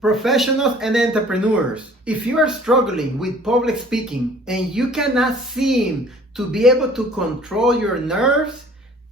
Professionals and entrepreneurs, if you are struggling with public speaking and you cannot seem to be able to control your nerves,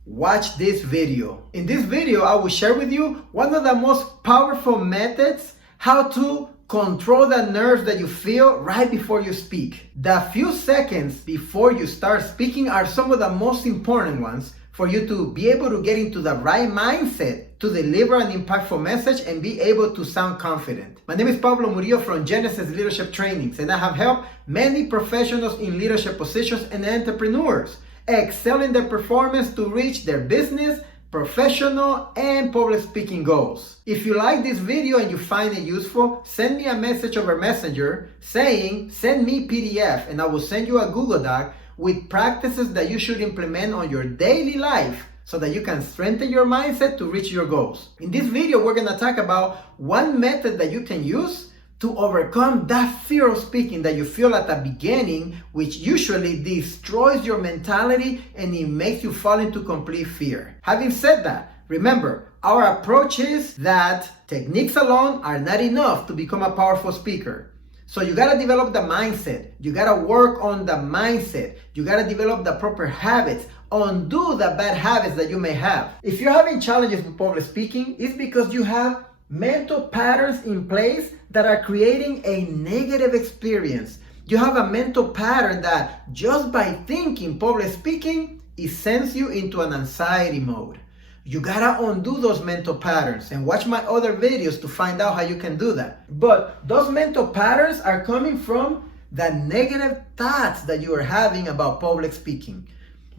watch this video. In this video, I will share with you one of the most powerful methods how to control the nerves that you feel right before you speak. The few seconds before you start speaking are some of the most important ones for you to be able to get into the right mindset to deliver an impactful message and be able to sound confident. My name is Pablo Murillo from Yenesis Leadership Training, and I have helped many professionals in leadership positions and entrepreneurs excel in their performance to reach their business, professional, and public speaking goals. If you like this video and you find it useful, send me a message over Messenger saying, send me PDF, and I will send you a Google Doc with practices that you should implement on your daily life so that you can strengthen your mindset to reach your goals. In this video, we're gonna talk about one method that you can use to overcome that fear of speaking that you feel at the beginning, which usually destroys your mentality and it makes you fall into complete fear. Having said that, remember, our approach is that techniques alone are not enough to become a powerful speaker. So you gotta develop the mindset. You gotta work on the mindset. You gotta develop the proper habits. Undo the bad habits that you may have. If you're having challenges with public speaking, it's because you have mental patterns in place that are creating a negative experience. You have a mental pattern that just by thinking public speaking, it sends you into an anxiety mode. You gotta undo those mental patterns and watch my other videos to find out how you can do that. But those mental patterns are coming from the negative thoughts that you are having about public speaking.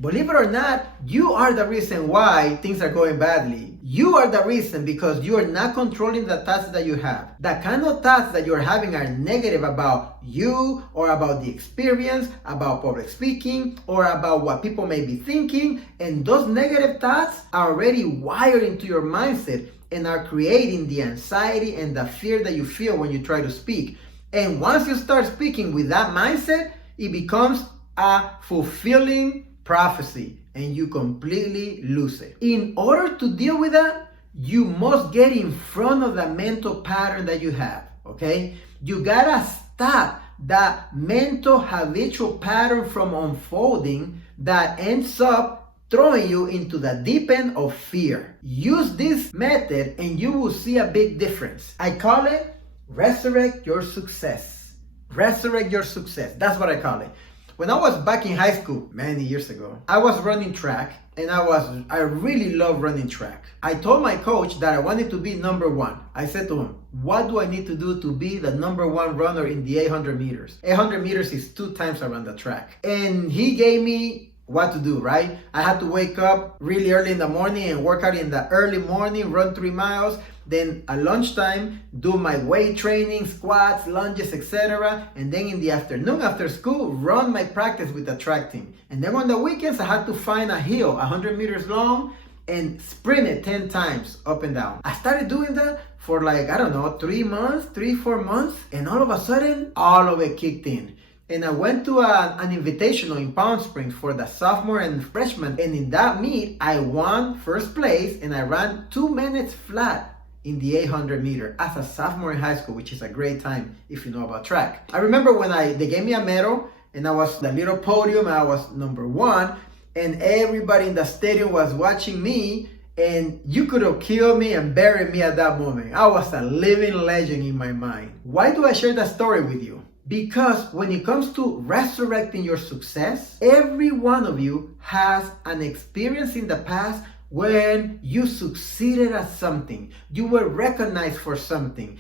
Believe it or not, you are the reason why things are going badly. You are the reason because you are not controlling the thoughts that you have. The kind of thoughts that you're having are negative about you or about the experience, about public speaking, or about what people may be thinking. And those negative thoughts are already wired into your mindset and are creating the anxiety and the fear that you feel when you try to speak. And once you start speaking with that mindset, it becomes a fulfilling prophecy and you completely lose it. In order to deal with that, you must get in front of the mental pattern that you have, okay? You gotta stop that mental habitual pattern from unfolding that ends up throwing you into the deep end of fear. Use this method and you will see a big difference. I call it Resurrect Your Success. Resurrect Your Success. That's what I call it. When I was back in high school, many years ago, I was running track and I really love running track. I told my coach that I wanted to be number one. I said to him, what do I need to do to be the number one runner in the 800 meters? 800 meters is 2 times around the track. And he gave me what to do, right? I had to wake up really early in the morning and work out in the early morning, run 3 miles. Then at lunchtime, do my weight training, squats, lunges, etc. And then in the afternoon after school, run my practice with the track team. And then on the weekends, I had to find a hill 100 meters long and sprint it 10 times up and down. I started doing that for 3-4 months. And all of a sudden, all of it kicked in. And I went to an invitational in Palm Springs for the sophomore and freshman. And in that meet, I won first place and I ran 2 minutes flat in the 800 meter as a sophomore in high school, which is a great time if you know about track. I remember when they gave me a medal and I was the little podium and I was number 1 and everybody in the stadium was watching me and you could have killed me and buried me at that moment. I was a living legend in my mind. Why do I share that story with you? Because when it comes to resurrecting your success, every one of you has an experience in the past when you succeeded at something, you were recognized for something,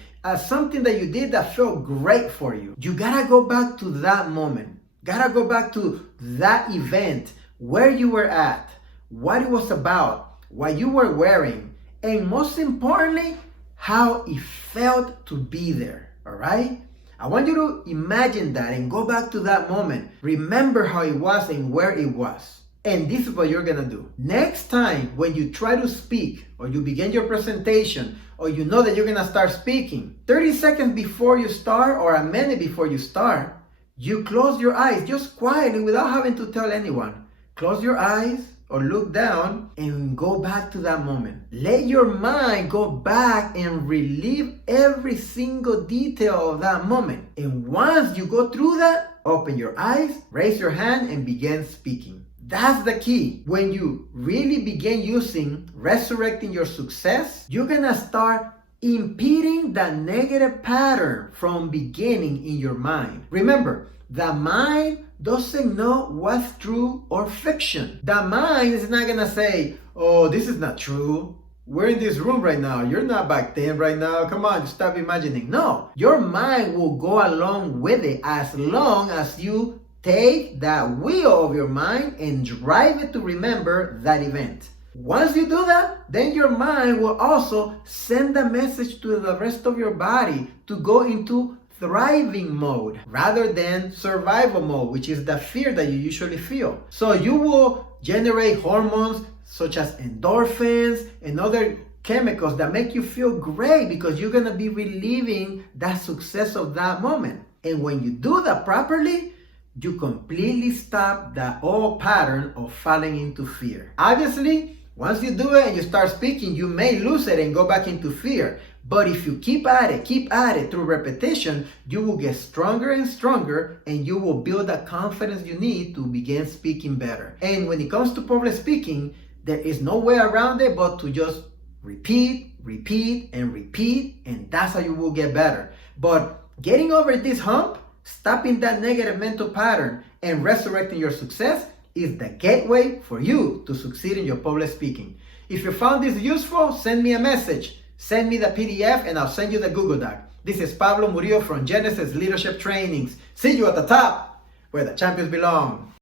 something that you did that felt great for you. You gotta go back to that moment, gotta go back to that event, where you were at, what it was about, what you were wearing, and most importantly, how it felt to be there, all right? I want you to imagine that and go back to that moment. Remember how it was and where it was. And this is what you're gonna do. Next time when you try to speak or you begin your presentation or you know that you're gonna start speaking, 30 seconds before you start or a minute before you start, you close your eyes just quietly without having to tell anyone. Close your eyes, or look down and go back to that moment. Let your mind go back and relive every single detail of that moment. And once you go through that, open your eyes, raise your hand, and begin speaking. That's the key. When you really begin using Resurrecting Your Success, you're gonna start impeding the negative pattern from beginning in your mind. Remember, the mind doesn't know what's true or fiction. The mind is not gonna say, oh, this is not true. We're in this room right now. You're not back then right now. Come on, stop imagining. No, your mind will go along with it as long as you take that wheel of your mind and drive it to remember that event. Once you do that, then your mind will also send a message to the rest of your body to go into thriving mode rather than survival mode, which is the fear that you usually feel. So you will generate hormones such as endorphins and other chemicals that make you feel great because you're going to be reliving that success of that moment. And when you do that properly, you completely stop the old pattern of falling into fear. Obviously, once you do it and you start speaking, you may lose it and go back into fear. But if you keep at it through repetition, you will get stronger and stronger, and you will build the confidence you need to begin speaking better. And when it comes to public speaking, there is no way around it but to just repeat, and that's how you will get better. But getting over this hump, stopping that negative mental pattern, and resurrecting your success is the gateway for you to succeed in your public speaking. If you found this useful, send me a message. Send me the PDF and I'll send you the Google Doc. This is Pablo Murillo from Yenesis Leadership Trainings. See you at the top, where the champions belong.